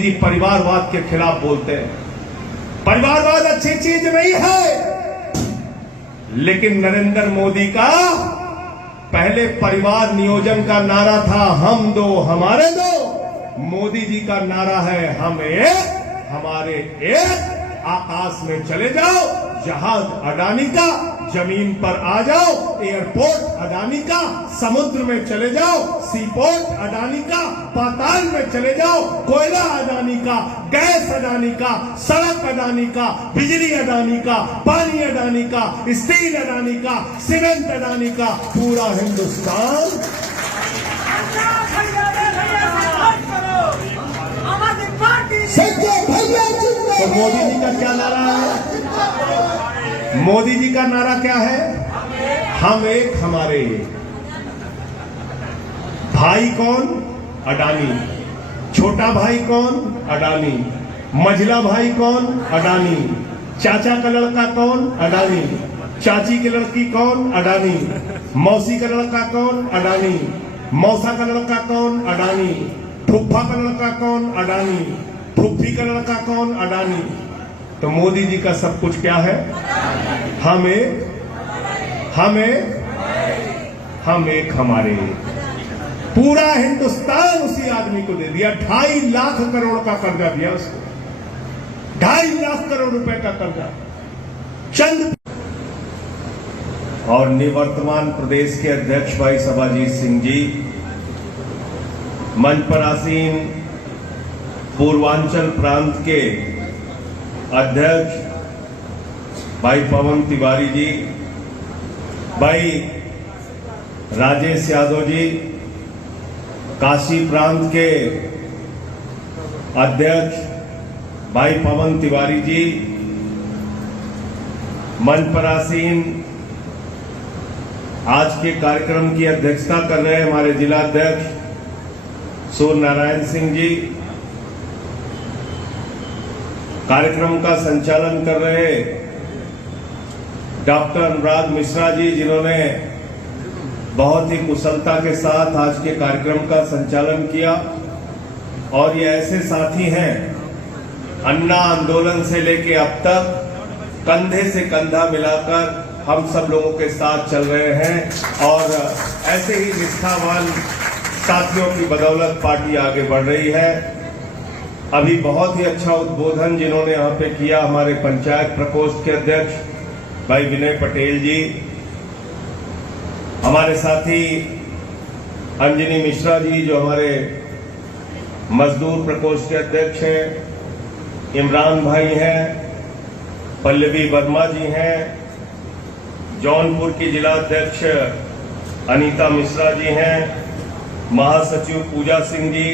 जी परिवारवाद के खिलाफ बोलते हैं। परिवारवाद अच्छी चीज नहीं है, लेकिन नरेंद्र मोदी का पहले परिवार नियोजन का नारा था हम दो हमारे दो। मोदी जी का नारा है हम एक हमारे एक। आकाश में चले जाओ, जहाज अडानी का, जमीन पर आ जाओ, एयरपोर्ट अडानी का, समुद्र में चले जाओ, सीपोर्ट अडानी का, पाताल में चले जाओ, कोयला अडानी का, गैस अडानी का, सड़क अडानी का, बिजली अडानी का, पानी अडानी का, स्टील अडानी का, सीमेंट अडानी का, पूरा हिंदुस्तान। तो मोदी जी का क्या नारा है? मोदी जी का नारा क्या है? हम एक हमारे एक। भाई कौन? अडानी। छोटा भाई कौन? अडानी। मझला भाई कौन? अडानी। चाचा का लड़का कौन? अडानी। चाची की लड़की कौन? अडानी। मौसी का लड़का कौन? अडानी। मौसा का लड़का कौन? अडानी। फुफ्फा का लड़का कौन? अडानी। फुफ्फी का लड़का कौन? अडानी। तो मोदी जी का सब कुछ क्या है? हम एक हमारे एक। पूरा हिंदुस्तान उसी आदमी को दे दिया। 2.5 लाख करोड़ का कर्जा दिया उसको। 2.5 लाख करोड़ रुपए का कर्जा चंद। और निवर्तमान प्रदेश के अध्यक्ष भाई सभाजीत सिंह जी, मंच पर आसीन पूर्वांचल प्रांत के अध्यक्ष भाई पवन तिवारी जी, भाई राजेश यादव जी, काशी प्रांत के अध्यक्ष भाई पवन तिवारी जी, मंच पर आसीन आज के कार्यक्रम की अध्यक्षता कर रहे हमारे जिला अध्यक्ष सूर्य नारायण सिंह जी, कार्यक्रम का संचालन कर रहे डॉक्टर अनुराग मिश्रा जी, जिन्होंने बहुत ही कुशलता के साथ आज के कार्यक्रम का संचालन किया। और ये ऐसे साथी हैं, अन्ना आंदोलन से लेके अब तक कंधे से कंधा मिलाकर हम सब लोगों के साथ चल रहे हैं। और ऐसे ही निष्ठावान साथियों की बदौलत पार्टी आगे बढ़ रही है। अभी बहुत ही अच्छा उद्बोधन जिन्होंने यहाँ पे किया हमारे पंचायत प्रकोष्ठ के अध्यक्ष भाई विनय पटेल जी, हमारे साथी अंजनी मिश्रा जी जो हमारे मजदूर प्रकोष्ठ के अध्यक्ष हैं, इमरान भाई हैं, पल्लवी वर्मा जी हैं, जौनपुर की जिला अध्यक्ष अनीता मिश्रा जी हैं, महासचिव पूजा सिंह जी,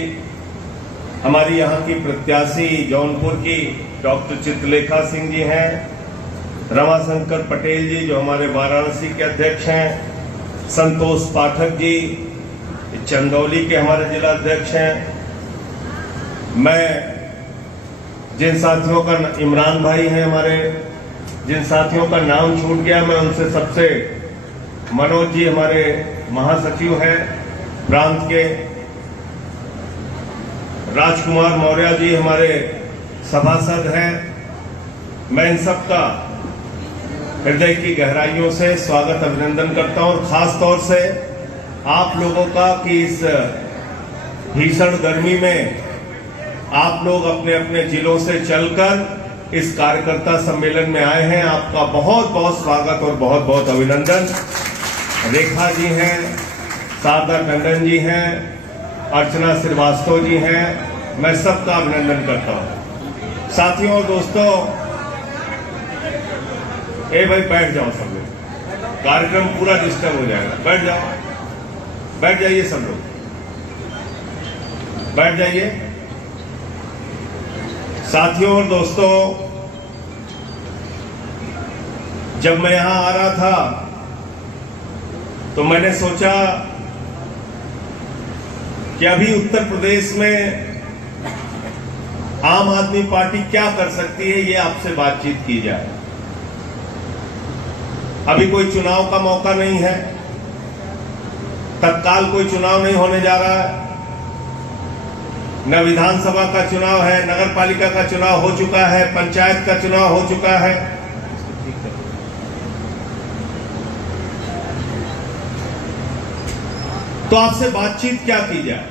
हमारी यहाँ की प्रत्याशी जौनपुर की डॉक्टर चित्रलेखा सिंह जी हैं, रमाशंकर पटेल जी जो हमारे वाराणसी के अध्यक्ष हैं, संतोष पाठक जी चंदौली के हमारे जिला अध्यक्ष हैं। मैं जिन साथियों का, इमरान भाई हैं हमारे, जिन साथियों का नाम छूट गया मैं उनसे सबसे, मनोज जी हमारे महासचिव हैं प्रांत के, राजकुमार मौर्य जी हमारे सभासद हैं। मैं इन सबका हृदय की गहराइयों से स्वागत अभिनंदन करता हूं और खास तौर से आप लोगों का कि इस भीषण गर्मी में आप लोग अपने अपने जिलों से चलकर इस कार्यकर्ता सम्मेलन में आए हैं। आपका बहुत बहुत स्वागत और बहुत बहुत अभिनंदन। रेखा जी हैं, शारदा टंडन जी हैं, अर्चना श्रीवास्तव जी हैं, मैं सबका अभिनंदन करता हूं। साथियों और दोस्तों, भाई बैठ जाओ सब लोग, कार्यक्रम पूरा डिस्टर्ब हो जाएगा। बैठ जाओ, बैठ जाइए सब लोग, बैठ जाइए। साथियों और दोस्तों, जब मैं यहां आ रहा था तो मैंने सोचा कि अभी उत्तर प्रदेश में आम आदमी पार्टी क्या कर सकती है, ये आपसे बातचीत की जाए। अभी कोई चुनाव का मौका नहीं है, तत्काल कोई चुनाव नहीं होने जा रहा है। न विधानसभा का चुनाव है, नगर पालिका का चुनाव हो चुका है, पंचायत का चुनाव हो चुका है। तो आपसे बातचीत क्या की जाए?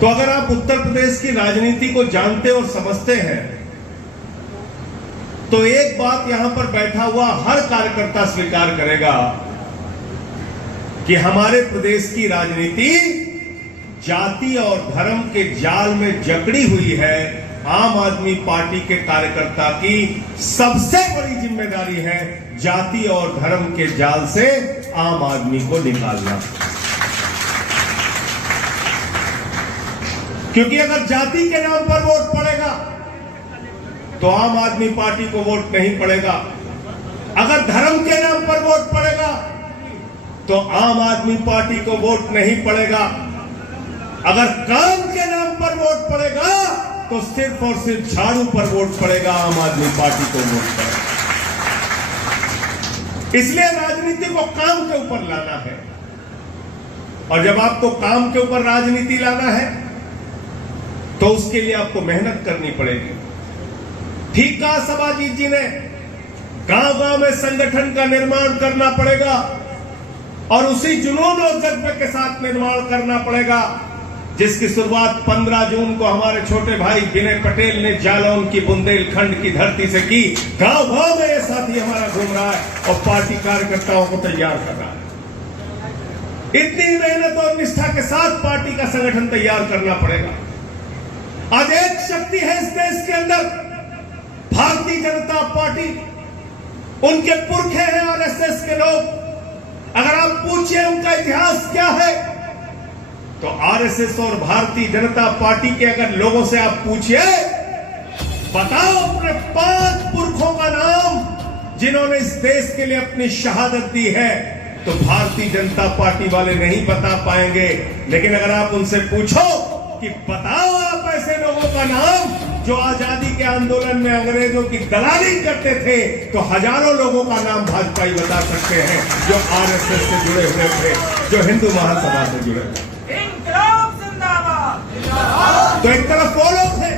तो अगर आप उत्तर प्रदेश की राजनीति को जानते और समझते हैं तो एक बात यहां पर बैठा हुआ हर कार्यकर्ता स्वीकार करेगा कि हमारे प्रदेश की राजनीति जाति और धर्म के जाल में जकड़ी हुई है। आम आदमी पार्टी के कार्यकर्ता की सबसे बड़ी जिम्मेदारी है जाति और धर्म के जाल से आम आदमी को निकालना। क्योंकि अगर जाति के नाम पर वोट पड़ेगा तो आम आदमी पार्टी को वोट नहीं पड़ेगा। अगर धर्म के नाम पर वोट पड़ेगा तो आम आदमी पार्टी को वोट नहीं पड़ेगा। अगर काम के नाम पर वोट पड़ेगा तो सिर्फ और सिर्फ झाड़ू पर वोट पड़ेगा, आम आदमी पार्टी को वोट पड़ेगा। इसलिए राजनीति को काम के ऊपर लाना है, और जब आपको काम के ऊपर राजनीति लाना है तो उसके लिए आपको मेहनत करनी पड़ेगी। ठीक कहा सभाजीत जी ने, गांव-गांव में संगठन का निर्माण करना पड़ेगा और उसी जुनून और जज्बे के साथ निर्माण करना पड़ेगा जिसकी शुरुआत 15 जून को हमारे छोटे भाई विनय पटेल ने जालौन की बुंदेलखंड की धरती से की। गांव-गांव में ये साथी हमारा घूम रहा है और पार्टी कार्यकर्ताओं को तैयार कर रहा है। इतनी मेहनत और निष्ठा के साथ पार्टी का संगठन तैयार करना पड़ेगा। आज एक शक्ति है इस देश के अंदर, भारतीय जनता पार्टी। उनके पुरखे हैं आरएसएस के लोग। अगर आप पूछिए उनका इतिहास क्या है तो आरएसएस और भारतीय जनता पार्टी के अगर लोगों से आप पूछिए, बताओ अपने 5 पुरखों का नाम जिन्होंने इस देश के लिए अपनी शहादत दी है, तो भारतीय जनता पार्टी वाले नहीं बता पाएंगे। लेकिन अगर आप उनसे पूछो कि बताओ आप ऐसे लोगों का नाम जो आजादी के आंदोलन में अंग्रेजों की दलाली करते थे, तो हजारों लोगों का नाम भाजपाई बता सकते हैं जो आरएसएस से जुड़े हुए थे, जो हिंदू महासभा से जुड़े थे। तो एक तरफ वो लोग थे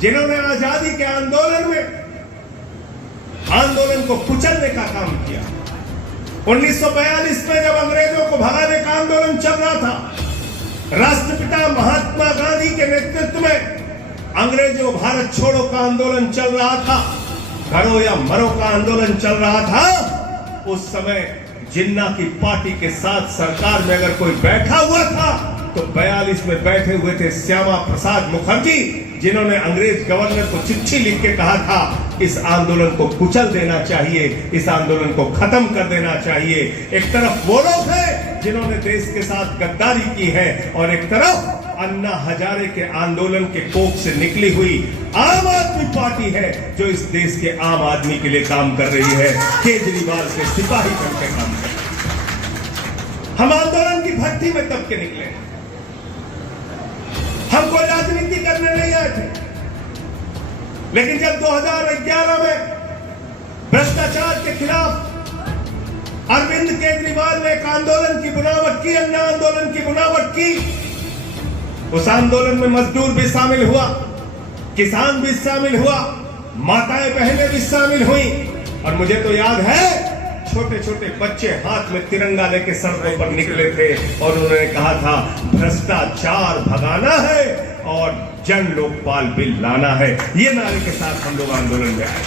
जिन्होंने आजादी के आंदोलन को कुचलने का काम किया। 1942 में जब अंग्रेजों को भगाने का आंदोलन चल रहा था, राष्ट्रपिता महात्मा गांधी के नेतृत्व में अंग्रेजों भारत छोड़ो का आंदोलन चल रहा था, करो या मरो का आंदोलन चल रहा था। उस समय जिन्ना की पार्टी के साथ सरकार में अगर कोई बैठा हुआ था तो 42 में बैठे हुए थे श्यामा प्रसाद मुखर्जी, जिन्होंने अंग्रेज गवर्नर को चिट्ठी लिख के कहा था इस आंदोलन को कुचल देना चाहिए, इस आंदोलन को खत्म कर देना चाहिए। एक तरफ वो लोग हैं जिन्होंने देश के साथ गद्दारी की है और एक तरफ अन्ना हजारे के आंदोलन के कोख से निकली हुई आम आदमी पार्टी है जो इस देश के आम आदमी के लिए काम कर रही है, केजरीवाल के सिपाही बनकर काम कर रही है। हम आंदोलन की भट्टी में तब के निकले, हम कोई राजनीति करने नहीं आए थे। लेकिन जब 2011 में भ्रष्टाचार के खिलाफ अरविंद केजरीवाल ने एक आंदोलन की बुनावट की, अन्ना आंदोलन की बुनावट की, उस आंदोलन में मजदूर भी शामिल हुआ, किसान भी शामिल हुआ, माताएं बहनें भी शामिल हुई। और मुझे तो याद है छोटे छोटे बच्चे हाथ में तिरंगा लेके सड़कों पर निकले थे और उन्होंने कहा था भ्रष्टाचार भगाना है और जन लोकपाल बिल लाना है। ये नारे के साथ हम लोग आंदोलन में आए।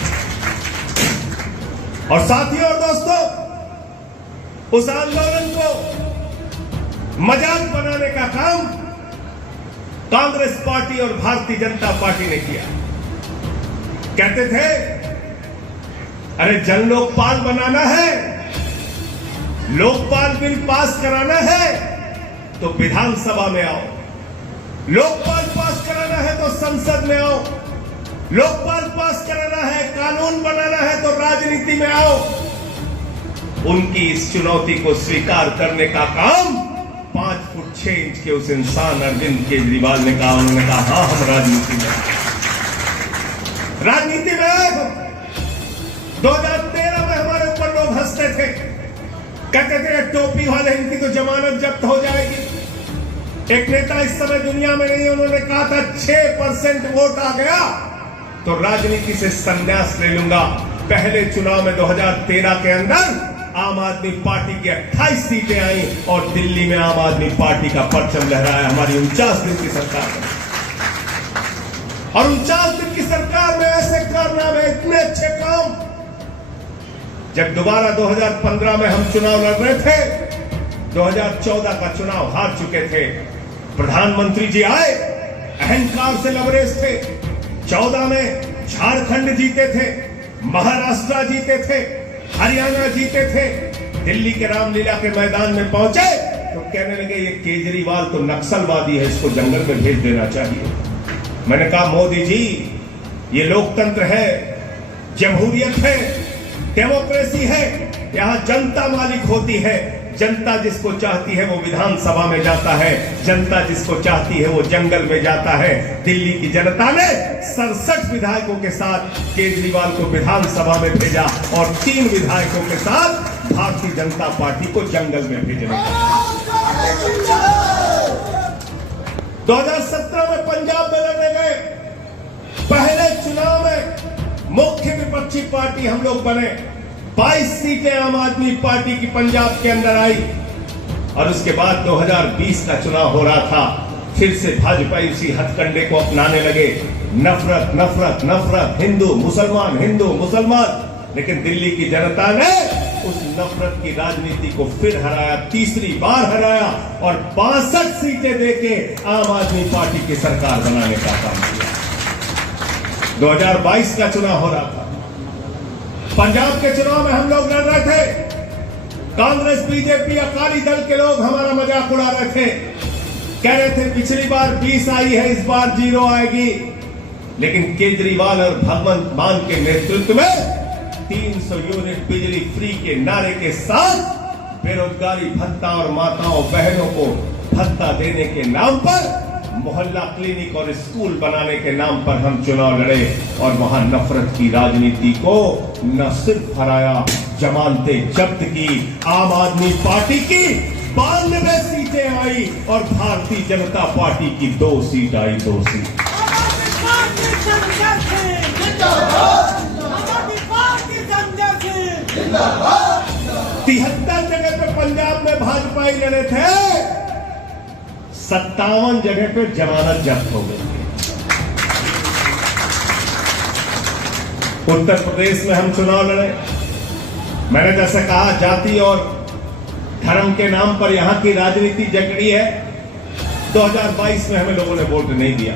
और साथियों और दोस्तों, उस आंदोलन को मजाक बनाने का काम कांग्रेस पार्टी और भारतीय जनता पार्टी ने किया। कहते थे अरे जन लोकपाल बनाना है, लोकपाल बिल पास कराना है तो विधानसभा में आओ, लोकपाल पास कराना है तो संसद में आओ, लोकपाल पास कराना है, कानून बनाना है तो राजनीति में आओ। उनकी इस चुनौती को स्वीकार करने का काम 5 फुट 6 इंच के उस इंसान अरविंद केजरीवाल ने कहा। उन्होंने कहा हाँ हम राजनीति में आए। 2013 में हमारे ऊपर लोग हंसते थे, कहते थे टोपी वाले इनकी तो जमानत जब्त हो जाएगी। एक नेता इस समय दुनिया में नहीं, उन्होंने कहा था 6% वोट आ गया तो राजनीति से संन्यास ले लूंगा। पहले चुनाव में 2013 के अंदर आम आदमी पार्टी की 28 सीटें आई और दिल्ली में आम आदमी पार्टी का परचम लहराया हमारी 49 दिन की सरकार में। और 49 दिन की सरकार में ऐसे कारनामे, इतने अच्छे काम। जब दोबारा 2015 में हम चुनाव लड़ रहे थे, 2014 का चुनाव हार चुके थे, प्रधानमंत्री जी आए, अहंकार से लबरेज थे। 14 में झारखंड जीते थे, महाराष्ट्र जीते थे, हरियाणा जीते थे। दिल्ली के रामलीला के मैदान में पहुंचे तो कहने लगे ये केजरीवाल तो नक्सलवादी है, इसको जंगल में भेज देना चाहिए। मैंने कहा मोदी जी, ये लोकतंत्र है, जमहूरियत है, डेमोक्रेसी है, यहां जनता मालिक होती है। जनता जिसको चाहती है वो विधानसभा में जाता है, जनता जिसको चाहती है वो जंगल में जाता है। दिल्ली की जनता ने 67 विधायकों के साथ केजरीवाल को विधानसभा में भेजा और 3 विधायकों के साथ भारतीय जनता पार्टी को जंगल में भेजना। 2017 में पंजाब में लड़ने गए, पहले चुनाव में मुख्य विपक्षी पार्टी हम लोग बने। 22 सीटें आम आदमी पार्टी की पंजाब के अंदर आई। और उसके बाद 2020 का चुनाव हो रहा था, फिर से भाजपा इसी हथकंडे को अपनाने लगे। नफरत नफरत नफरत, हिंदू मुसलमान। लेकिन दिल्ली की जनता ने उस नफरत की राजनीति को फिर हराया, तीसरी बार हराया और 62 सीटें देके आम आदमी पार्टी की सरकार बनाने का काम किया। 2022 का चुनाव हो रहा था, पंजाब के चुनाव में हम लोग लड़ रहे थे। कांग्रेस, बीजेपी, अकाली दल के लोग हमारा मजाक उड़ा रहे थे, कह रहे थे पिछली बार 20 आई है, इस बार 0 आएगी। लेकिन केजरीवाल और भगवंत मान के नेतृत्व में 300 यूनिट बिजली फ्री के नारे के साथ बेरोजगारी भत्ता और माताओं बहनों को भत्ता देने के नाम पर, मोहल्ला क्लिनिक और स्कूल बनाने के नाम पर हम चुनाव लड़े और वहां नफरत की राजनीति को न सिर्फ हराया, जमानतें जब्त की। आम आदमी पार्टी की 92 सीटें आई और भारतीय जनता पार्टी की 2 सीट आई, 2 सीट। 73 जगह पे पंजाब में भाजपा ही लड़े थे, 57 जगह पे जमानत जब्त हो गई। उत्तर प्रदेश में हम चुनाव लड़े, मैंने जैसे कहा जाति और धर्म के नाम पर यहां की राजनीति जकड़ी है। 2022 में हमें लोगों ने वोट नहीं दिया,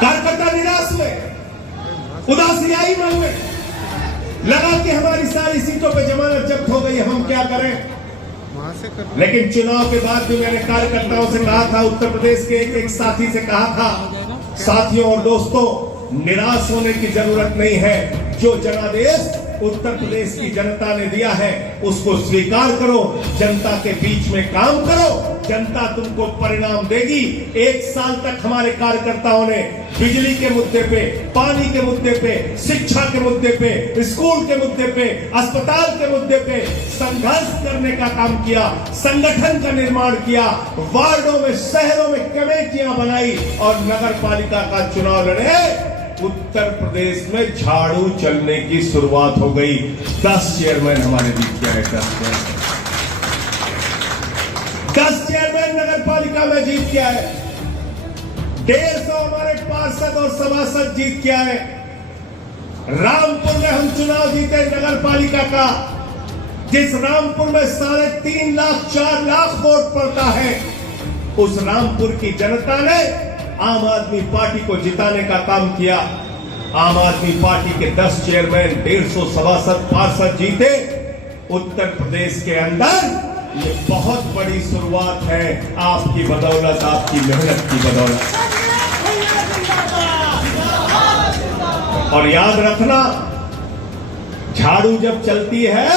कार्यकर्ता निराश हुए, उदासी आई मन में, लगा कि हमारी सारी सीटों पे जमानत जब्त हो गई, हम क्या करें। लेकिन चुनाव के बाद भी मैंने कार्यकर्ताओं से कहा था, उत्तर प्रदेश के एक साथी से कहा था, साथियों और दोस्तों, निराश होने की जरूरत नहीं है। जो जनादेश उत्तर प्रदेश की जनता ने दिया है उसको स्वीकार करो, जनता के बीच में काम करो, जनता तुमको परिणाम देगी। 1 साल तक हमारे कार्यकर्ताओं ने बिजली के मुद्दे पे, पानी के मुद्दे पे, शिक्षा के मुद्दे पे, स्कूल के मुद्दे पे, अस्पताल के मुद्दे पे संघर्ष करने का काम किया, संगठन का निर्माण किया, वार्डों में, शहरों में कमेटियां बनाई और नगर पालिका का चुनाव लड़े। उत्तर प्रदेश में झाड़ू चलने की शुरुआत हो गई। 10 चेयरमैन हमारे जीत के आए, 10 चेयरमैन नगर पालिका में जीत के आए, 150 हमारे पार्षद और सभासद जीत के आए। रामपुर में हम चुनाव जीते नगर पालिका का, जिस रामपुर में 3.5 लाख 4 लाख वोट पड़ता है, उस रामपुर की जनता ने आम आदमी पार्टी को जिताने का काम किया। आम आदमी पार्टी के 10 चेयरमैन, 150 सभासद पार्षद जीते। उत्तर प्रदेश के अंदर ये बहुत बड़ी शुरुआत है, आपकी बदौलत, आपकी मेहनत की बदौलत। और याद रखना, झाड़ू जब चलती है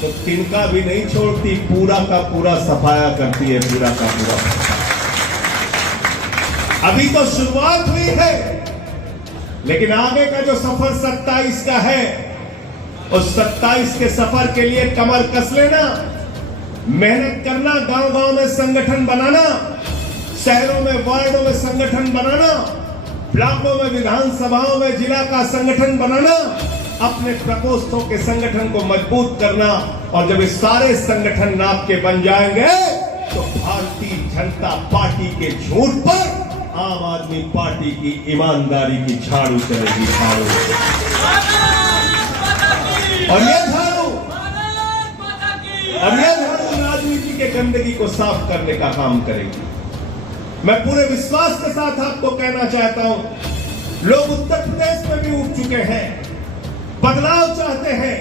तो तिनका भी नहीं छोड़ती, पूरा का पूरा सफाया करती है, पूरा का पूरा। अभी तो शुरुआत हुई है, लेकिन आगे का जो सफर 27 का है, उस 27 के सफर के लिए कमर कस लेना। मेहनत करना, गांव-गांव में संगठन बनाना, शहरों में वार्डों में संगठन बनाना, ब्लॉकों में विधानसभाओं में जिला का संगठन बनाना, अपने प्रकोष्ठों के संगठन को मजबूत करना। और जब ये सारे संगठन आपके बन जाएंगे तो भारतीय जनता पार्टी के झूठ पर आम आदमी पार्टी की ईमानदारी की झाड़ू चलेगी, झाड़ू। और ये झाड़ू राजनीति के गंदगी को साफ करने का काम करेगी। मैं पूरे विश्वास के साथ आपको कहना चाहता हूं, लोग उत्तर प्रदेश में भी उठ चुके हैं, बदलाव चाहते हैं,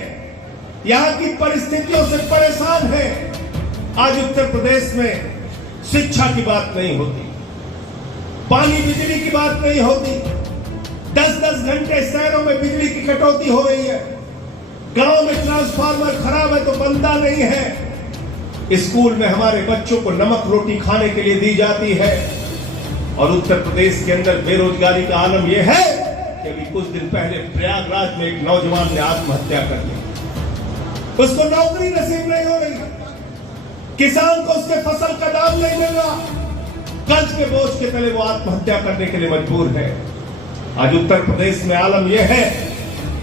यहां की परिस्थितियों से परेशान हैं। आज उत्तर प्रदेश में शिक्षा की बात नहीं होती, पानी बिजली की बात नहीं होती, 10-10 घंटे शहरों में बिजली की कटौती हो रही है, गांव में ट्रांसफार्मर खराब है तो बनता नहीं है, स्कूल में हमारे बच्चों को नमक रोटी खाने के लिए दी जाती है। और उत्तर प्रदेश के अंदर बेरोजगारी का आलम यह है कि अभी कुछ दिन पहले प्रयागराज में एक नौजवान ने आत्महत्या कर ली, उसको नौकरी नसीब नहीं हो रही, किसान को उसके फसल का दाम नहीं मिल रहा, कर्ज के बोझ के तले वो आत्महत्या करने के लिए मजबूर है। आज उत्तर प्रदेश में आलम यह है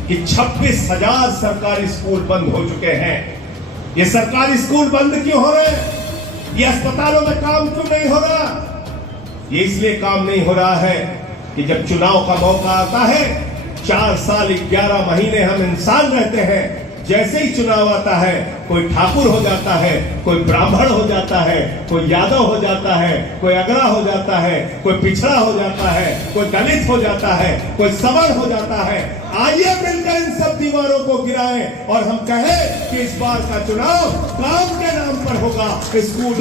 कि 26,000 सरकारी स्कूल बंद हो चुके हैं। ये सरकारी स्कूल बंद क्यों हो रहे हैं? ये अस्पतालों में काम क्यों नहीं हो रहा? ये इसलिए काम नहीं हो रहा है कि जब चुनाव का मौका आता है, 4 साल 11 महीने हम इंसान रहते हैं, जैसे ही चुनाव आता है कोई ठाकुर हो जाता है, कोई ब्राह्मण हो जाता है, कोई यादव हो जाता है, कोई अगरा हो जाता है, कोई पिछड़ा हो जाता है, कोई दलित हो जाता है, कोई सवर्ण हो जाता है। आइए मिलकर इन सब दीवारों को गिराएं और हम कहें कि इस बार का चुनाव काम के नाम पर होगा। स्कूल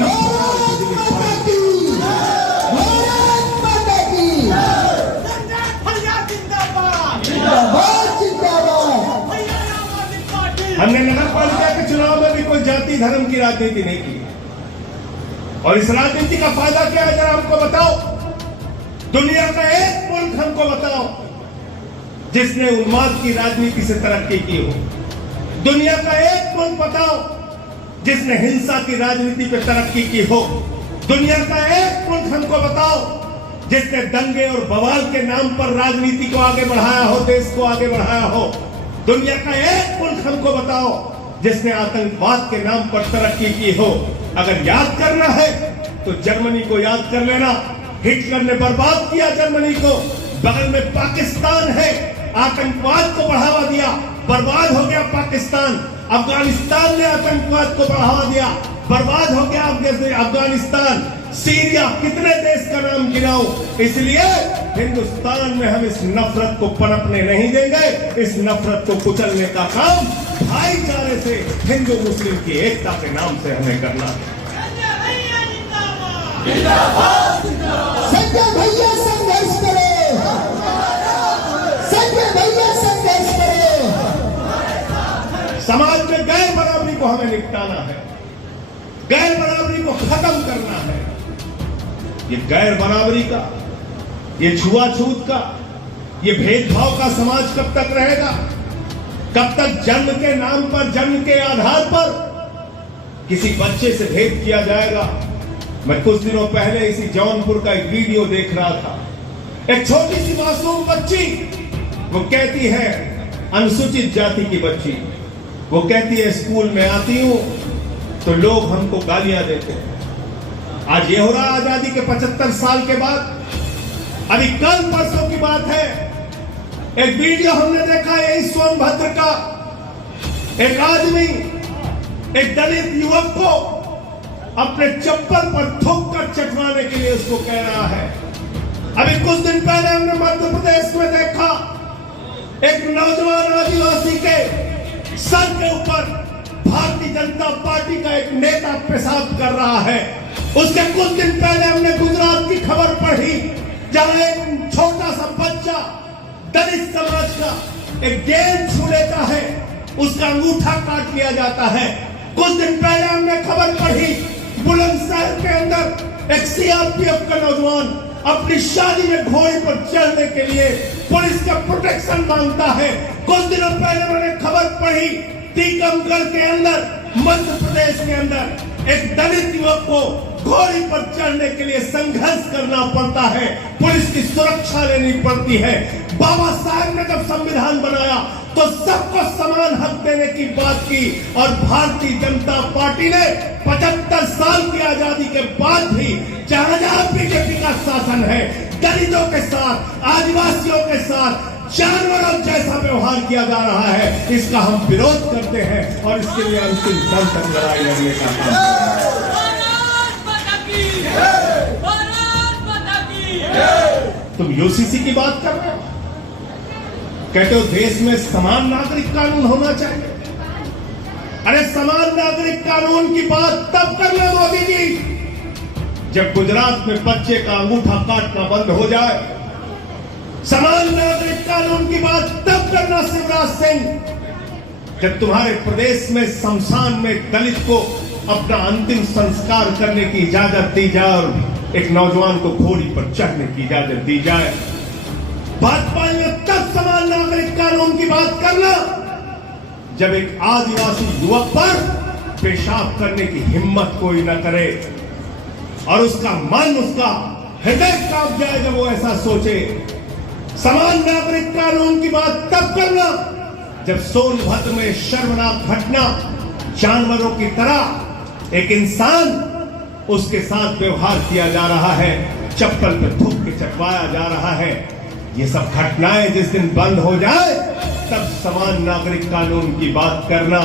हमने नगर पालिका के चुनाव में भी कोई जाति धर्म की राजनीति नहीं की। और इस राजनीति का फायदा क्या है, जरा हमको बताओ। दुनिया का एक मुल्क हमको बताओ जिसने उन्माद की राजनीति से तरक्की की हो। दुनिया का एक मुल्क बताओ जिसने हिंसा की राजनीति पे तरक्की की हो। दुनिया का एक मुल्क हमको बताओ जिसने दंगे और बवाल के नाम पर राजनीति को आगे बढ़ाया हो, देश को आगे बढ़ाया हो। दुनिया का एक मुल्क हमको बताओ जिसने आतंकवाद के नाम पर तरक्की की हो। अगर याद करना है तो जर्मनी को याद कर लेना। हिटलर ने बर्बाद किया जर्मनी को। बगल में पाकिस्तान है, आतंकवाद को बढ़ावा दिया, बर्बाद हो गया पाकिस्तान। अफगानिस्तान ने आतंकवाद को बढ़ावा दिया, बर्बाद हो गया अफगानिस्तान। सीरिया, कितने देश का नाम गिनाऊं। इसलिए हिंदुस्तान में हम इस नफरत को पनपने नहीं देंगे। इस नफरत को कुचलने का काम भाईचारे से, हिंदू मुस्लिम की एकता के नाम से हमें करना है। संजय भैया संघर्ष करें, संजय भैया संघर्ष करें। समाज में गैर बराबरी को हमें निपटाना है, गैर बराबरी को खत्म करना है। ये गैर बराबरी का, ये छुआछूत का, ये भेदभाव का समाज कब तक रहेगा? कब तक जन्म के नाम पर, जन्म के आधार पर किसी बच्चे से भेद किया जाएगा? मैं कुछ दिनों पहले इसी जौनपुर का एक वीडियो देख रहा था। एक छोटी सी मासूम बच्ची, वो कहती है, अनुसूचित जाति की बच्ची, वो कहती है स्कूल में आती हूं तो लोग हमको गालियां देते हैं। आज ये हो रहा आजादी के 75 साल के बाद। अभी कल परसों की बात है, एक वीडियो हमने देखा यही सोनभद्र का। एक आदमी एक दलित युवक को अपने चप्पल पर थूक कर चटवाने के लिए उसको कह रहा है। अभी कुछ दिन पहले हमने मध्य प्रदेश में देखा, एक नौजवान आदिवासी के सर के ऊपर भारतीय जनता पार्टी का एक नेता पेशाब कर रहा है। उसके कुछ दिन पहले हमने गुजरात की खबर पढ़ी, जहां एक छोटा सा बच्चा दलित समाज का एक गेंद छू लेता है, उसका अंगूठा काट लिया जाता है। कुछ दिन पहले हमने खबर पढ़ी, बुलंदशहर के अंदर एक सीआरपीएफ का नौजवान अपनी शादी में घोड़े पर चढ़ने के लिए पुलिस का प्रोटेक्शन मांगता है। कुछ दिनों पहले मैंने खबर पढ़ी, टीकमगढ़ के अंदर, मध्य प्रदेश के अंदर एक दलित युवक को घोड़ी पर चढ़ने के लिए संघर्ष करना पड़ता है, पुलिस की सुरक्षा लेनी पड़ती है। बाबा साहब ने जब संविधान बनाया तो सबको समान हक देने की बात की, और भारतीय जनता पार्टी ने 75 साल की आजादी के बाद भी जहां जहां बीजेपी का शासन है, दलितों के साथ, आदिवासियों के साथ जानवरों जैसा व्यवहार किया जा रहा है, इसका हम विरोध करते हैं और इसके लिए अंतिम दम तक लड़ाई लड़ने का काम। तुम यूसीसी की बात कर रहे हो, कहते हो देश में समान नागरिक कानून होना चाहिए। अरे समान नागरिक कानून की बात तब करना मोदी जी जब गुजरात में बच्चे का अंगूठा काटना बंद हो जाए। समान नागरिक कानून की बात तब करना शिवराज सिंह जब तुम्हारे प्रदेश में शमशान में दलित को अपना अंतिम संस्कार करने की इजाजत दी जाए और एक नौजवान को घोड़ी पर चढ़ने की इजाजत दी जाए। भाजपा में तब समान नागरिक कानून की बात करना जब एक आदिवासी युवक पर पेशाब करने की हिम्मत कोई न करे और उसका मन, उसका हृदय कांप जाए जब वो ऐसा सोचे। समान नागरिक कानून की बात तब करना जब सोनभद्र में शर्मनाक घटना, जानवरों की तरह एक इंसान, उसके साथ व्यवहार किया जा रहा है, चप्पल पे थूक के चटवाया जा रहा है। ये सब घटनाएं जिस दिन बंद हो जाए तब समान नागरिक कानून की बात करना।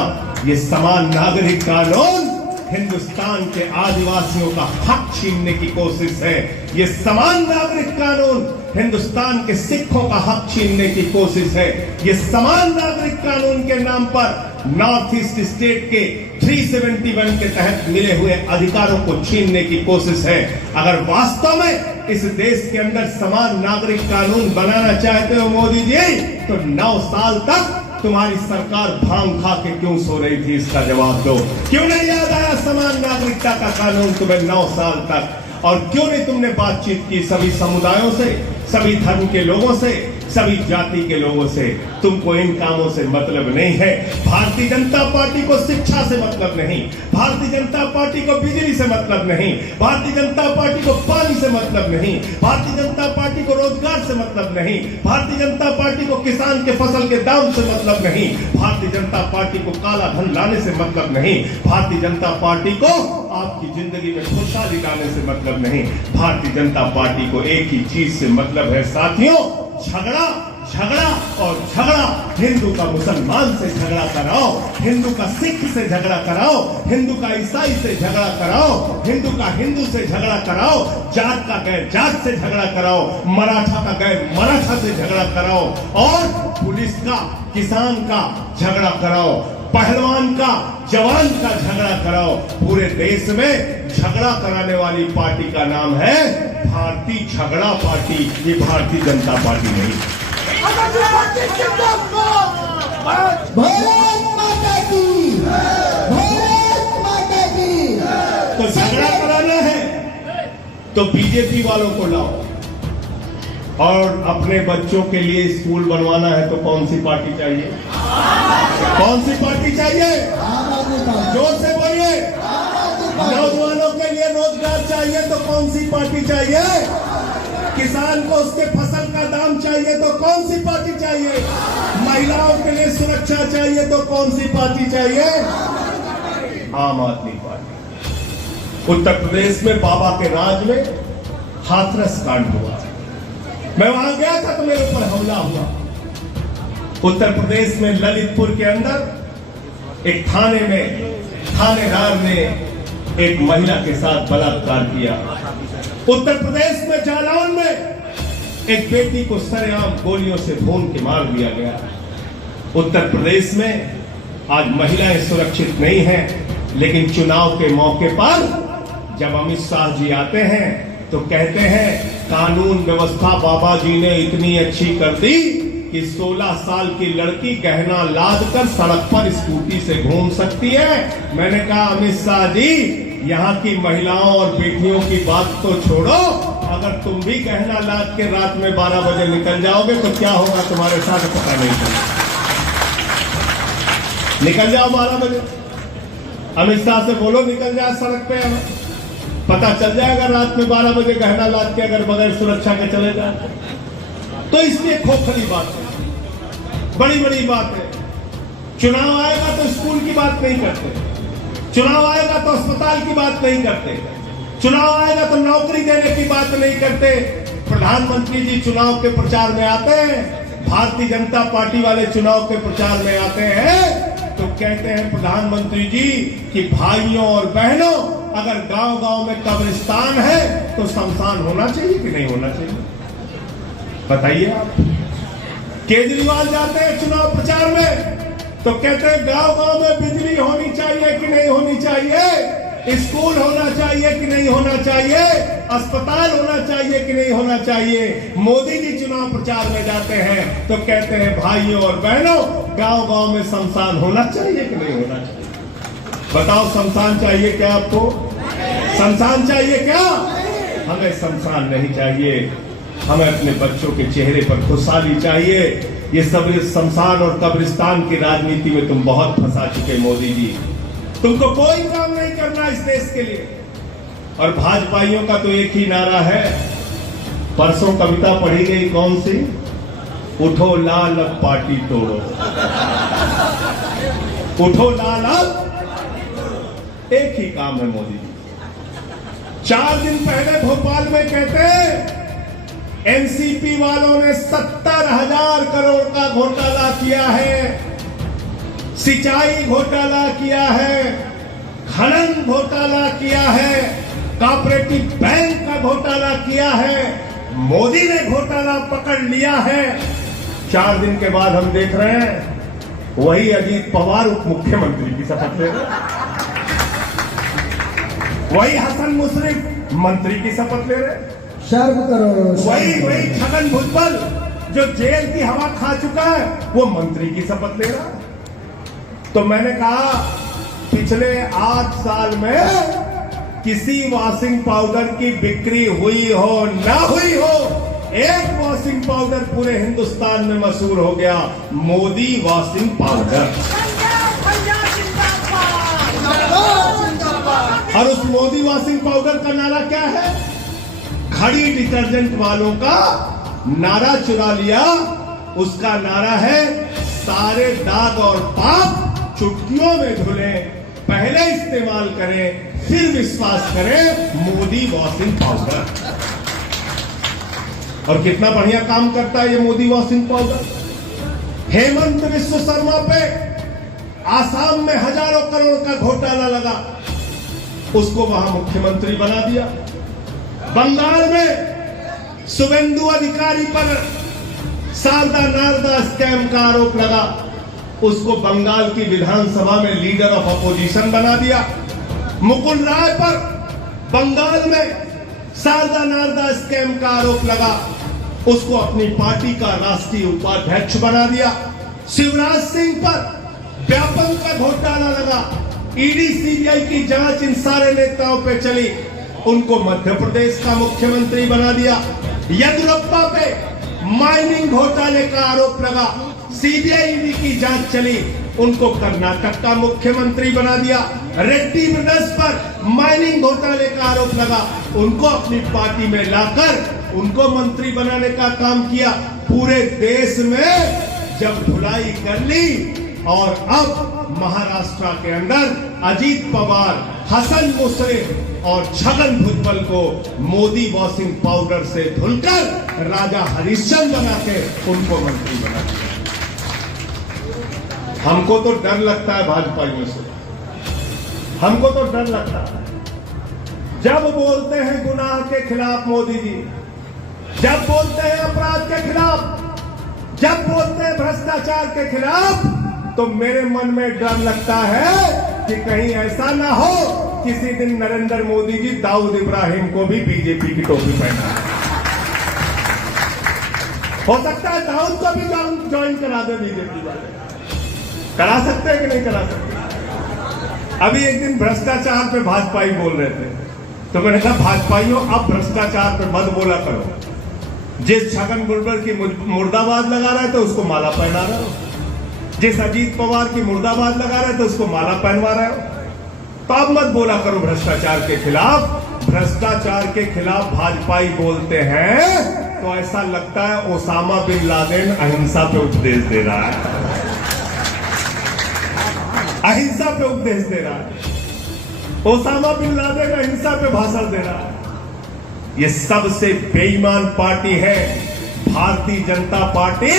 ये समान नागरिक कानून हिंदुस्तान के आदिवासियों का हक छीनने की कोशिश है। ये समान नागरिक कानून हिंदुस्तान के सिखों का हक छीनने की कोशिश है। ये समान नागरिक कानून के नाम पर नॉर्थ ईस्ट स्टेट के 371 के तहत मिले हुए अधिकारों को छीनने की कोशिश है। अगर वास्तव में इस देश के अंदर समान नागरिक कानून बनाना चाहते हो मोदी जी, तो 9 साल तक तुम्हारी सरकार भांग खा के क्यों सो रही थी, इसका जवाब दो। क्यों नहीं याद आया समान नागरिकता का कानून तुम्हें 9 साल तक? और क्यों नहीं तुमने बातचीत की सभी समुदायों से, सभी धर्म के लोगों से, सभी जाति के लोगों से? तुमको इन कामों से मतलब नहीं है। भारतीय जनता पार्टी को शिक्षा से मतलब नहीं, भारतीय जनता पार्टी को बिजली से मतलब नहीं, भारतीय जनता पार्टी को पानी से मतलब नहीं, भारतीय जनता पार्टी को रोजगार से मतलब नहीं, भारतीय जनता पार्टी को किसान के फसल के दाम से मतलब नहीं, भारतीय जनता पार्टी को काला धन लाने से मतलब नहीं, भारतीय जनता पार्टी को आपकी जिंदगी में खुशहाली लाने से मतलब नहीं। भारतीय जनता पार्टी को एक ही चीज से मतलब है साथियों, झगड़ा, झगड़ा और झगड़ा। हिंदू का मुसलमान से झगड़ा कराओ, हिंदू का सिख से झगड़ा कराओ, हिंदू का ईसाई से झगड़ा कराओ, हिंदू का हिंदू से झगड़ा कराओ, जात का गैर जात से झगड़ा कराओ, मराठा का गैर मराठा से झगड़ा कराओ, और पुलिस का किसान का झगड़ा कराओ, पहलवान का जवान का झगड़ा कराओ। पूरे देश में झगड़ा कराने वाली पार्टी का नाम है भारतीय झगड़ा पार्टी, ये भारतीय जनता पार्टी नहीं। भारत माता की, भारत माता की। तो झगड़ा कराना है तो बीजेपी वालों को लाओ, और अपने बच्चों के लिए स्कूल बनवाना है तो कौन सी पार्टी चाहिए? कौन सी पार्टी चाहिए? जोर से बोलिए। नौजवानों के लिए रोजगार चाहिए तो कौन सी पार्टी चाहिए? किसान को उसके फसल का दाम चाहिए तो कौन सी पार्टी चाहिए? महिलाओं के लिए सुरक्षा चाहिए तो कौन सी पार्टी चाहिए? आम आदमी पार्टी। उत्तर प्रदेश में बाबा के राज में हाथरस कांड हुआ, मैं वहां गया था तो मेरे ऊपर हमला हुआ। उत्तर प्रदेश में ललितपुर के अंदर एक थाने में थानेदार ने एक महिला के साथ बलात्कार किया। उत्तर प्रदेश में जालौन में एक बेटी को सरेआम गोलियों से भून के मार दिया गया। उत्तर प्रदेश में आज महिलाएं सुरक्षित नहीं हैं, लेकिन चुनाव के मौके पर जब अमित शाह जी आते हैं तो कहते हैं कानून व्यवस्था बाबा जी ने इतनी अच्छी कर दी कि 16 साल की लड़की गहना लाद कर सड़क पर स्कूटी से घूम सकती है। मैंने कहा अमित शाह जी, यहाँ की महिलाओं और बेटियों की बात तो छोड़ो, अगर तुम भी गहना लाद के रात में 12 बजे निकल जाओगे तो क्या होगा तुम्हारे साथ पता नहीं चलेगा। निकल जाओ 12 बजे, अमित शाह से बोलो निकल जाए सड़क पे, पता चल जाएगा रात में 12 बजे गहना लाद के अगर बगैर सुरक्षा के चले जाए तो। इसलिए खोखली बात है, बड़ी बड़ी बात है। चुनाव आएगा तो स्कूल की बात नहीं करते, चुनाव आएगा तो अस्पताल की बात नहीं करते, चुनाव आएगा तो नौकरी देने की बात नहीं करते। प्रधानमंत्री जी चुनाव के प्रचार में आते हैं, भारतीय जनता पार्टी वाले चुनाव के प्रचार में आते हैं तो कहते हैं प्रधानमंत्री जी कि भाइयों और बहनों, अगर गांव गांव में कब्रिस्तान है तो शमशान होना चाहिए कि नहीं होना चाहिए? बताइए आप। केजरीवाल जाते हैं चुनाव प्रचार में तो कहते हैं गांव गांव में बिजली होनी चाहिए कि नहीं होनी चाहिए, स्कूल होना चाहिए कि नहीं होना चाहिए, अस्पताल होना चाहिए कि नहीं होना चाहिए। मोदी जी चुनाव प्रचार में जाते हैं तो कहते हैं भाइयों और बहनों, गांव गांव में शमशान होना चाहिए कि नहीं होना चाहिए? बताओ, शमशान चाहिए क्या आपको? शमशान चाहिए क्या? हमें शमशान नहीं चाहिए, हमें अपने बच्चों के चेहरे पर खुशहाली चाहिए। ये सब शमशान और कब्रिस्तान की राजनीति में तुम बहुत फंसा चुके मोदी जी, तुमको कोई काम नहीं करना इस देश के लिए। और भाजपाइयों का तो एक ही नारा है, परसों कविता पढ़ी गई कौन सी? उठो लाल अब पार्टी तोड़ो, उठो लाल अब। एक ही काम है मोदी जी। 4 दिन पहले भोपाल में कहते एनसीपी वालों ने 70,000 करोड़ का घोटाला किया है, सिंचाई घोटाला किया है, खनन घोटाला किया है, कोऑपरेटिव बैंक का घोटाला किया है। मोदी ने घोटाला पकड़ लिया है। 4 दिन के बाद हम देख रहे हैं वही अजीत पवार उप मुख्यमंत्री की शपथ ले रहे, वही हसन मुशर्रफ मंत्री की शपथ ले रहे, शर्म करो। वही छगन भुजबल जो जेल की हवा खा चुका है वो मंत्री की शपथ ले रहा है। तो मैंने कहा पिछले 8 साल में किसी वॉशिंग पाउडर की बिक्री हुई हो ना हुई हो, एक वॉशिंग पाउडर पूरे हिंदुस्तान में मशहूर हो गया, मोदी वॉशिंग पाउडर। और उस मोदी वॉशिंग पाउडर का नारा क्या है? खड़ी डिटर्जेंट वालों का नारा चुरा लिया। उसका नारा है सारे दाग और पाप चुटकियों में धुले, पहले इस्तेमाल करें फिर विश्वास करें, मोदी वॉशिंग पाउडर। और कितना बढ़िया काम करता है ये मोदी वॉशिंग पाउडर। हेमंत विश्व शर्मा पे आसाम में हजारों करोड़ का घोटाला लगा, उसको वहां मुख्यमंत्री बना दिया। बंगाल में शुभेंदु अधिकारी पर शारदा नारदा स्कैम का आरोप लगा, उसको बंगाल की विधानसभा में लीडर ऑफ अपोजिशन बना दिया। मुकुल राय पर बंगाल में शारदा नारदा स्कैम का आरोप लगा, उसको अपनी पार्टी का राष्ट्रीय उपाध्यक्ष बना दिया। शिवराज सिंह पर व्यापक का घोटाला लगा, ईडी सीबीआई की जांच इन सारे नेताओं पे चली, उनको मध्य प्रदेश का मुख्यमंत्री बना दिया। येदियुरप्पा पे माइनिंग घोटाले का आरोप लगा, सीबीआई ईडी की जांच चली, उनको कर्नाटक का मुख्यमंत्री बना दिया। रेड्डी ब्रदर्स पर माइनिंग घोटाले का आरोप लगा, उनको अपनी पार्टी में लाकर उनको मंत्री बनाने का काम किया। पूरे देश में जब धुलाई कर ली और अब महाराष्ट्र के अंदर अजीत पवार, हसन मुशर्रफ और छगन भुजबल को मोदी वॉशिंग पाउडर से धुलकर राजा हरिश्चंद्र बना के उनको मंत्री बना दिया। हमको तो डर लगता है भाजपाइयों से, हमको तो डर लगता है। जब बोलते हैं गुनाह के खिलाफ मोदी जी, जब बोलते हैं अपराध के खिलाफ, जब बोलते हैं भ्रष्टाचार के खिलाफ, तो मेरे मन में डर लगता है कि कहीं ऐसा ना हो किसी दिन नरेंद्र मोदी जी दाऊद इब्राहिम को भी बीजेपी की टोपी पहना। हो सकता है दाऊद को भी ज्वाइन करा दे बीजेपी वाले। करा सकते हैं कि नहीं करा सकते? अभी एक दिन भ्रष्टाचार पे भाजपाई बोल रहे थे, तो मैंने कहा भाजपाइयों अब भ्रष्टाचार पे मत बोला करो। जिस छगन भुजबल की मुर्दाबाद लगा रहे थे उसको माला पहना रहे हो, जिस अजीत पवार की मुर्दाबाद लगा रहे थे उसको माला पहनवा रहे हो। तो अब मत बोला करो भ्रष्टाचार के खिलाफ। भ्रष्टाचार के खिलाफ भाजपाई बोलते हैं तो ऐसा लगता है ओसामा बिन लादेन अहिंसा पे उपदेश दे रहा है, अहिंसा पे उपदेश दे रहा है। ओसामा बिन लादेन अहिंसा पे भाषण दे रहा है। ये सबसे बेईमान पार्टी है भारतीय जनता पार्टी।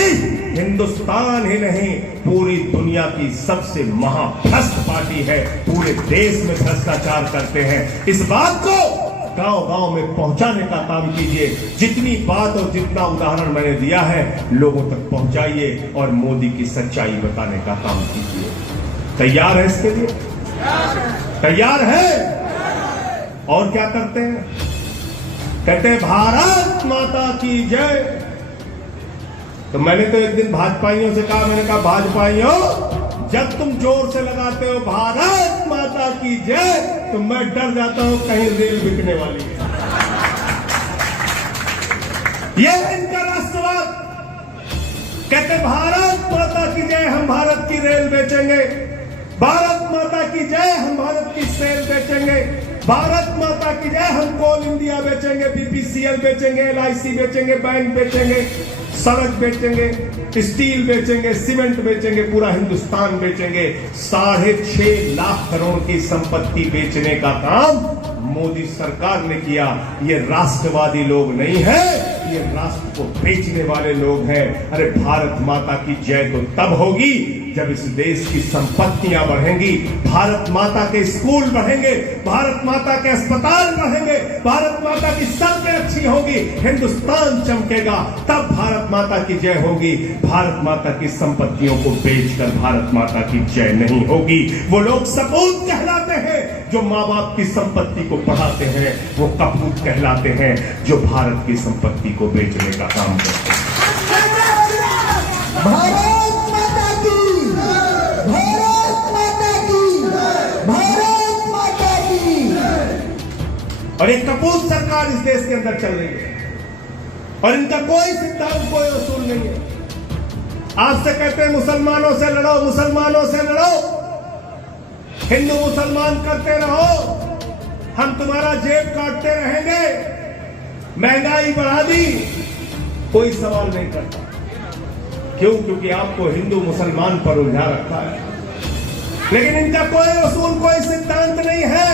हिंदुस्तान ही नहीं पूरी दुनिया की सबसे महाभ्रष्ट पार्टी है। पूरे देश में भ्रष्टाचार करते हैं। इस बात को गांव-गांव में पहुंचाने का काम कीजिए। जितनी बात और जितना उदाहरण मैंने दिया है लोगों तक पहुंचाइए और मोदी की सच्चाई बताने का काम कीजिए। तैयार है इसके लिए? तैयार है? और क्या करते हैं? कहते हैं भारत माता की जय। तो मैंने तो एक दिन भाजपाइयों से कहा, मैंने कहा भाजपाइयों जब तुम जोर से लगाते हो भारत माता की जय तो मैं डर जाता हूं कहीं रेल बिकने वाली है। ये है इनका राष्ट्रवाद। कहते भारत माता की जय, हम भारत की रेल बेचेंगे। भारत माता की जय, हम भारत की सेल बेचेंगे। भारत माता की जय, हम कोल इंडिया बेचेंगे, बीपीसीएल बेचेंगे, LIC बेचेंगे, बैंक बेचेंगे, सड़क बेचेंगे, स्टील बेचेंगे, सीमेंट बेचेंगे, पूरा हिंदुस्तान बेचेंगे। 6.5 लाख करोड़ की संपत्ति बेचने का काम मोदी सरकार ने किया। ये राष्ट्रवादी लोग नहीं है, ये राष्ट्र को बेचने वाले लोग हैं। अरे भारत माता की जय तो तब होगी जब इस देश की संपत्तियां बढ़ेंगी, भारत माता के स्कूल बढ़ेंगे, भारत माता के अस्पताल बढ़ेंगे, भारत माता की सड़कें अच्छी होगी, हिंदुस्तान चमकेगा, तब भारत माता की जय होगी। भारत माता की संपत्तियों को बेचकर भारत माता की जय नहीं होगी। वो लोग सपूत कहलाते हैं जो माँ बाप की संपत्ति को पढ़ाते हैं, वो कपूत कहलाते हैं जो भारत की संपत्ति को बेचने का काम करते हैं। भारत माता की, भारत माता की, भारत माता की। और एक कपूत सरकार इस देश के अंदर चल रही है और इनका कोई सिद्धांत, कोई उसूल नहीं है। आपसे कहते हैं मुसलमानों से लड़ो, मुसलमानों से लड़ो, हिंदू मुसलमान करते रहो, हम तुम्हारा जेब काटते रहेंगे, महंगाई बढ़ा दी, कोई सवाल नहीं करता। क्यों? क्योंकि आपको हिंदू मुसलमान पर उलझा रखा है। लेकिन इनका कोई उसूल, कोई सिद्धांत नहीं है।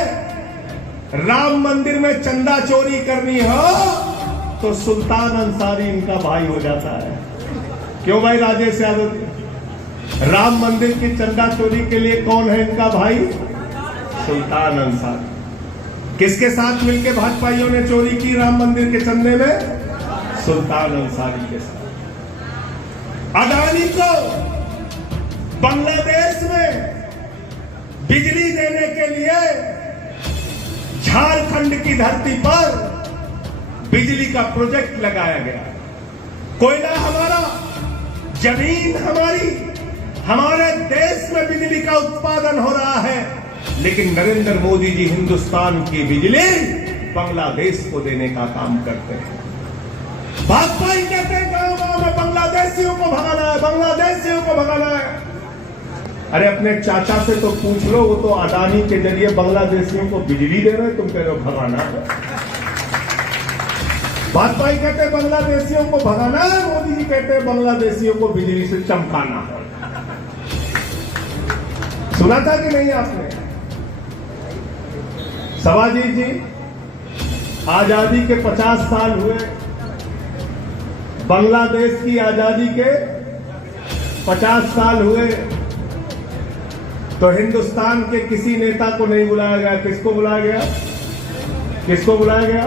राम मंदिर में चंदा चोरी करनी हो तो सुल्तान अंसारी इनका भाई हो जाता है। क्यों भाई राजेश यादव? राम मंदिर की चंदा चोरी के लिए कौन है इनका भाई? सुल्तान अंसारी। किसके साथ मिलकर भाजपाइयों ने चोरी की राम मंदिर के चंदे में? सुल्तान अंसारी के साथ। अडानी को बांग्लादेश में बिजली देने के लिए झारखंड की धरती पर बिजली का प्रोजेक्ट लगाया गया। कोयला हमारा, जमीन हमारी, हमारे देश में बिजली का उत्पादन हो रहा है, लेकिन नरेंद्र मोदी जी हिंदुस्तान की बिजली बांग्लादेश को देने का काम करते हैं। भाजपा ही कहते हैं गांव-गांव में बांग्लादेशियों को भगाना है, बांग्लादेशियों को भगाना है। अरे अपने चाचा से तो पूछ लो, वो तो अडानी के जरिए बांग्लादेशियों को बिजली दे रहे हैं, तुम कह रहे हो भगाना है। भाजपा ही कहते हैं बांग्लादेशियों को भगाना है, मोदी जी कहते हैं बांग्लादेशियों को बिजली से चमकाना है। सुना था कि नहीं आपने? सवाजी जी, आजादी के 50 साल हुए, बांग्लादेश की आजादी के 50 साल हुए, तो हिंदुस्तान के किसी नेता को नहीं बुलाया गया। किसको बुलाया गया? किसको बुलाया गया?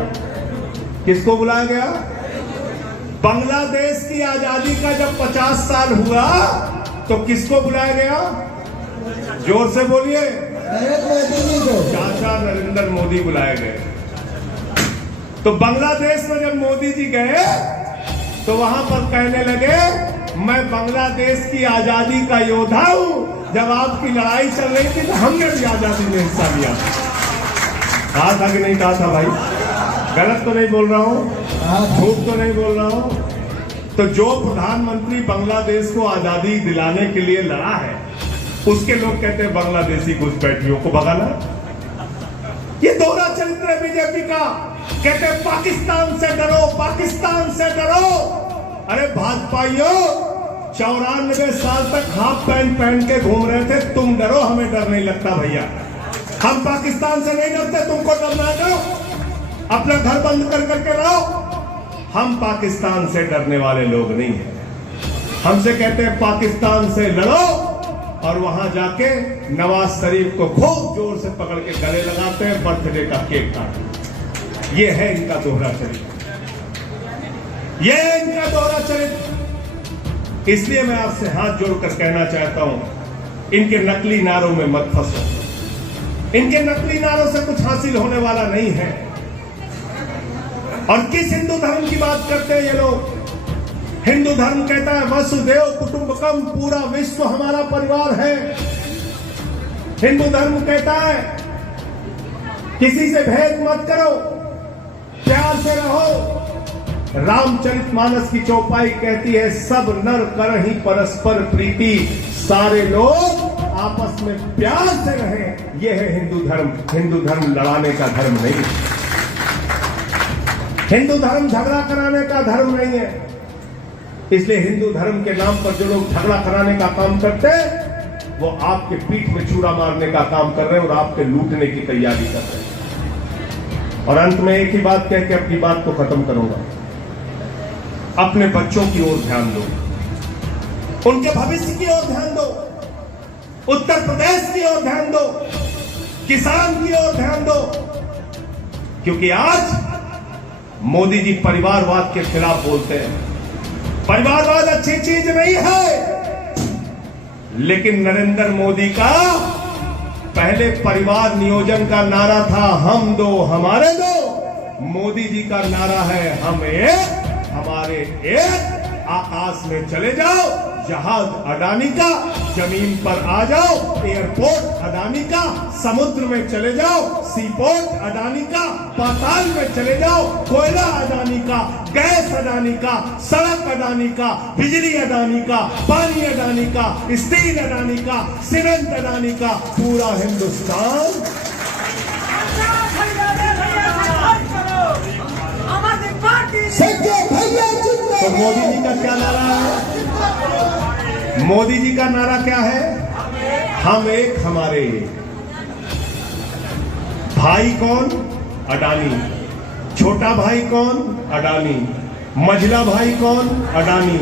किसको बुलाया गया? बांग्लादेश की आजादी का जब 50 साल हुआ तो किसको बुलाया गया? जोर से बोलिए। चाचा नरेंद्र मोदी बुलाए गए। तो बांग्लादेश में जब मोदी जी गए तो वहां पर कहने लगे, मैं बांग्लादेश की आजादी का योद्धा हूं। जब आपकी लड़ाई चल रही थी तो हमने भी आजादी में हिस्सा लिया। कहा था कि नहीं कहा था भाई? गलत तो नहीं बोल रहा हूं, झूठ तो नहीं बोल रहा हूं। तो जो प्रधानमंत्री बांग्लादेश को आजादी दिलाने के लिए लड़ा है, उसके लोग कहते हैं बांग्लादेशी घुसपैठियों को भगाना। ये दोहरा चरित्र है बीजेपी का। कहते हैं पाकिस्तान से डरो, पाकिस्तान से डरो। अरे भाजपाइयों, 94 साल तक हाफ पैंट पहन के घूम रहे थे, तुम डरो, हमें डर नहीं लगता भैया। हम पाकिस्तान से नहीं डरते, तुमको डरना है डरो, अपना घर बंद कर करके रहो। हम पाकिस्तान से डरने वाले लोग नहीं हैं। हमसे कहते हैं पाकिस्तान से लड़ो और वहां जाके नवाज शरीफ को खूब जोर से पकड़ के गले लगाते हैं, बर्थडे का केक काटते। ये है इनका दोहरा चरित्र, ये है इनका दोहरा चरित्र। इसलिए मैं आपसे हाथ जोड़कर कहना चाहता हूं, इनके नकली नारों में मत फंसो। इनके नकली नारों से कुछ हासिल होने वाला नहीं है। और किस हिंदू धर्म की बात करते हैं ये लोग? हिंदू धर्म कहता है वसुदेव कुटुंबकम, पूरा विश्व हमारा परिवार है। हिंदू धर्म कहता है किसी से भेद मत करो, प्यार से रहो। रामचरितमानस की चौपाई कहती है सब नर करहि परस्पर प्रीति, सारे लोग आपस में प्यार से रहें। यह है हिंदू धर्म। हिंदू धर्म लड़ाने का धर्म नहीं है। हिंदू धर्म झगड़ा कराने का धर्म नहीं है। इसलिए हिंदू धर्म के नाम पर जो लोग झगड़ा कराने का काम करते हैं, वो आपके पीठ में छुरा मारने का काम कर रहे हैं और आपके लूटने की तैयारी कर रहे हैं। और अंत में एक ही बात कह के अपनी बात को खत्म करूंगा। अपने बच्चों की ओर ध्यान दो, उनके भविष्य की ओर ध्यान दो, उत्तर प्रदेश की ओर ध्यान दो, किसान की ओर ध्यान दो। क्योंकि आज मोदी जी परिवारवाद के खिलाफ बोलते हैं। परिवारवाद अच्छी चीज नहीं है, लेकिन नरेंद्र मोदी का पहले परिवार नियोजन का नारा था हम दो हमारे दो। मोदी जी का नारा है हम एक हमारे एक। आकाश में चले जाओ, जहाज अडानी का, जमीन पर आ जाओ, एयरपोर्ट अडानी का, समुद्र में चले जाओ, सीपोर्ट अडानी का, पाताल में चले जाओ, कोयला अडानी का, गैस अडानी का, सड़क अडानी का, बिजली अडानी का, पानी अडानी का, स्टील अडानी का, सीमेंट अडानी का, पूरा हिंदुस्तान। तो मोदी जी का क्या नारा है? मोदी जी का नारा क्या है? हम एक हमारे एक। भाई कौन? अडानी। छोटा भाई कौन? अडानी। मझला भाई कौन? अडानी।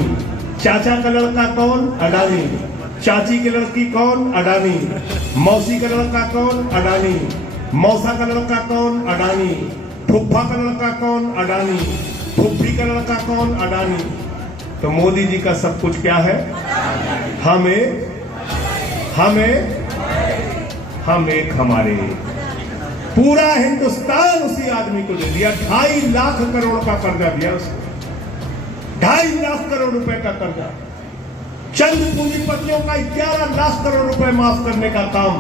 चाचा का लड़का कौन? अडानी। चाची की लड़की कौन? अडानी। मौसी का लड़का कौन? अडानी। मौसा का लड़का कौन? अडानी। फुफ्फा का लड़का कौन? अडानी। फुफ्फी का लड़का कौन? अडानी। तो मोदी जी का सब कुछ क्या है? हम एक हमारे। पूरा हिंदुस्तान उसी आदमी को दे दिया। 2.5 लाख करोड़ का कर्जा दिया उसको। 2.5 लाख करोड़ रुपए का कर्जा। चंद पूंजीपतियों का 11 लाख करोड़ रुपए माफ करने का काम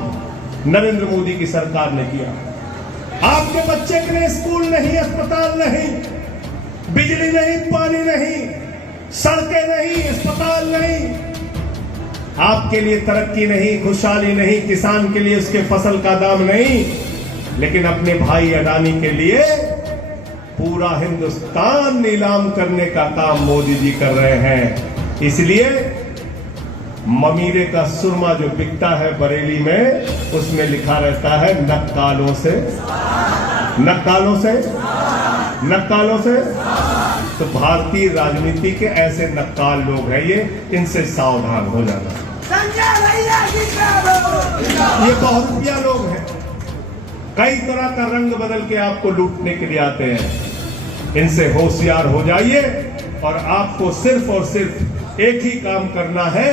नरेंद्र मोदी की सरकार ने किया। आपके बच्चे के लिए स्कूल नहीं, अस्पताल नहीं, बिजली नहीं, पानी नहीं, सड़कें नहीं, अस्पताल नहीं। आपके लिए तरक्की नहीं, खुशहाली नहीं, किसान के लिए उसके फसल का दाम नहीं, लेकिन अपने भाई अडानी के लिए पूरा हिंदुस्तान नीलाम करने का काम मोदी जी कर रहे हैं। इसलिए ममीरे का सुरमा जो बिकता है बरेली में, उसमें लिखा रहता है नक्कालों से, नक्कालों से, नक्कालों से। तो भारतीय राजनीति के ऐसे नक्काल लोग हैं ये, इनसे सावधान हो जाना। ये बहुरूपिया लोग हैं, कई तरह का रंग बदल के आपको लूटने के लिए आते हैं। इनसे होशियार हो जाइए और आपको सिर्फ और सिर्फ एक ही काम करना है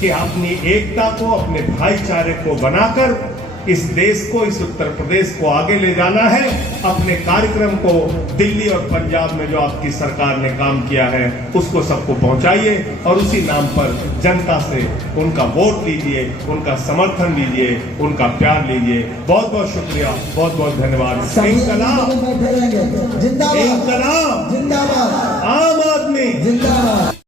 कि अपनी एकता को, अपने भाईचारे को बनाकर इस देश को, इस उत्तर प्रदेश को आगे ले जाना है। अपने कार्यक्रम को दिल्ली और पंजाब में जो आपकी सरकार ने काम किया है उसको सबको पहुंचाइए और उसी नाम पर जनता से उनका वोट लीजिए, उनका समर्थन लीजिए, उनका प्यार लीजिए। बहुत बहुत शुक्रिया, बहुत बहुत धन्यवाद। इंकलाब, इंकलाब, जिंदाबाद, आम आदमी जिंदाबाद।